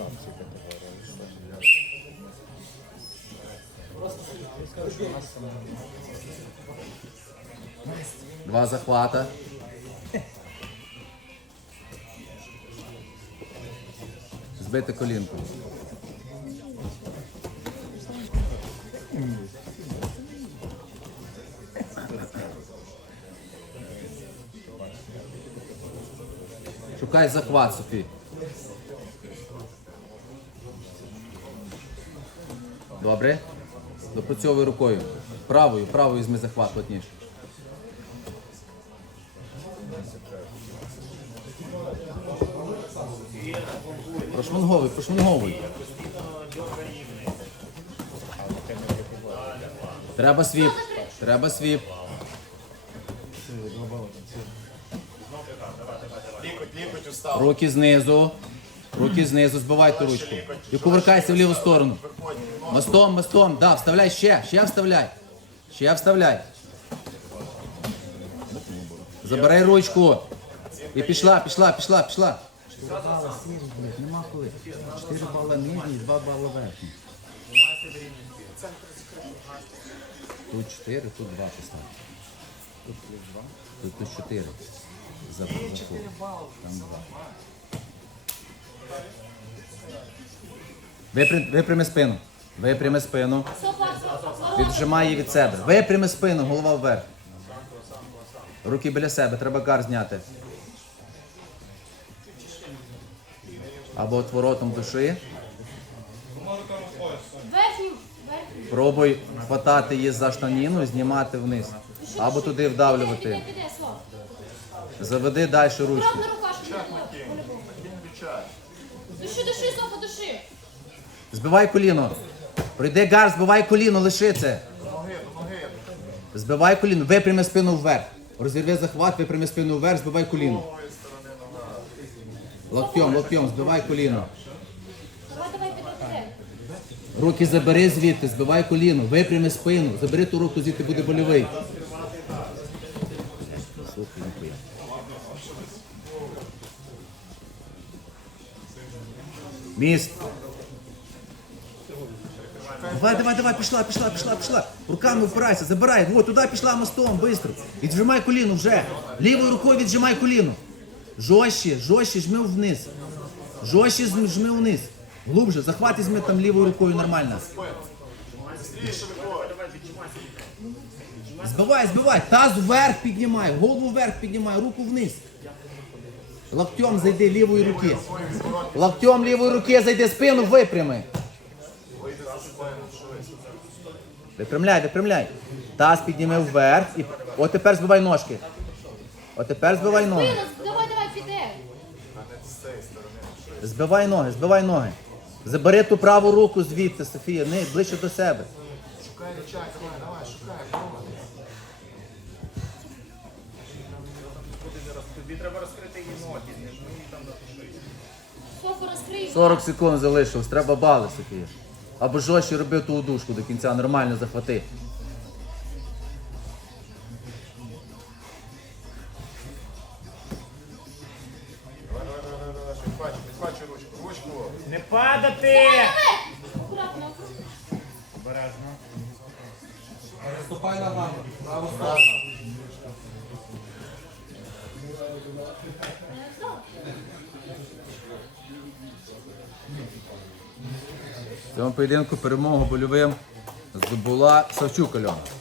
знав ці категорії. Два захвата. Збити колінку. Шукай захват, Софі. Добре. Допрацьовуй рукою. Правою, правою зми захват плотніше. Прошванговий, прошванговий. Треба свіп. Треба свіп. Руки знизу. Руки знизу, збивайте ручку. І кувыркайся в ліву сторону. Мостом, мостом, да, вставляй ще, ще вставляй. Ще вставляй. Забирай ручку. І пішла, пішла, пішла, пішла. 4 бали сіру, нема коли. 4 бали нижні, два бали верхні. Тут 4, тут два поставили. Тут 2. Тут чотири. За, за, Там 2 випрями спину. Випрями спину. Віджимай її від себе. Випрями спину, голова вверх. Руки біля себе, треба гар зняти. Або отворотом душі. Пробуй хватати її за штаніну, знімати вниз. Або туди вдавлювати. Заведи далі ручку. Души, души, Софа, души. Збивай коліно. Пройди гар, збивай коліно, лиши це. Збивай коліно, випрями спину вверх. Розірви захват, випрями спину вверх, збивай коліно. Локтем, локтем, збивай коліно. Давай, давай, піди, піди. Руки забери звідти, збивай коліно, випрями спину, забери ту руку, звідти буде больовий. Міст. Давай, давай, давай, пішла, пішла, пішла, пішла. Руками впирайся, забирай. Во, туди пішла мостом, швидко. Віджимай коліно вже. Лівою рукою віджимай коліно. Жорстче, жорстче, жми вниз. Жорстче жми вниз. Глубже, захвати зми там лівою рукою нормально. Збивай, збивай. Таз вверх піднімай, голову вверх піднімай, руку вниз. Локтем зайди лівої руки. Локтем лівої руки зайди спину, випрями. Випрямляй, випрямляй. Таз підніми вверх. І... От тепер збивай ножки. От тепер збивай ноги. Давай, давай, піде. Збивай ноги, збивай ноги. Забери ту праву руку звідси, Софія, не ближче до себе. Шукай речак, давай, давай, шукай куди зараз. Тобі треба розкрити її ноги, не ж мені там запиши. Софу 40 секунд залишилось, треба бали, собі. Або жорстче роби ту удушку до кінця, нормально захвати. Давай, давай, давай, давай, давай, підхвачу, підхвачу ручку, ручку. Не падати! Аккуратно. Обережно. Наступай на ногу. Право, право. В цьому поєдинку перемогу больовим здобула Савчук Альона.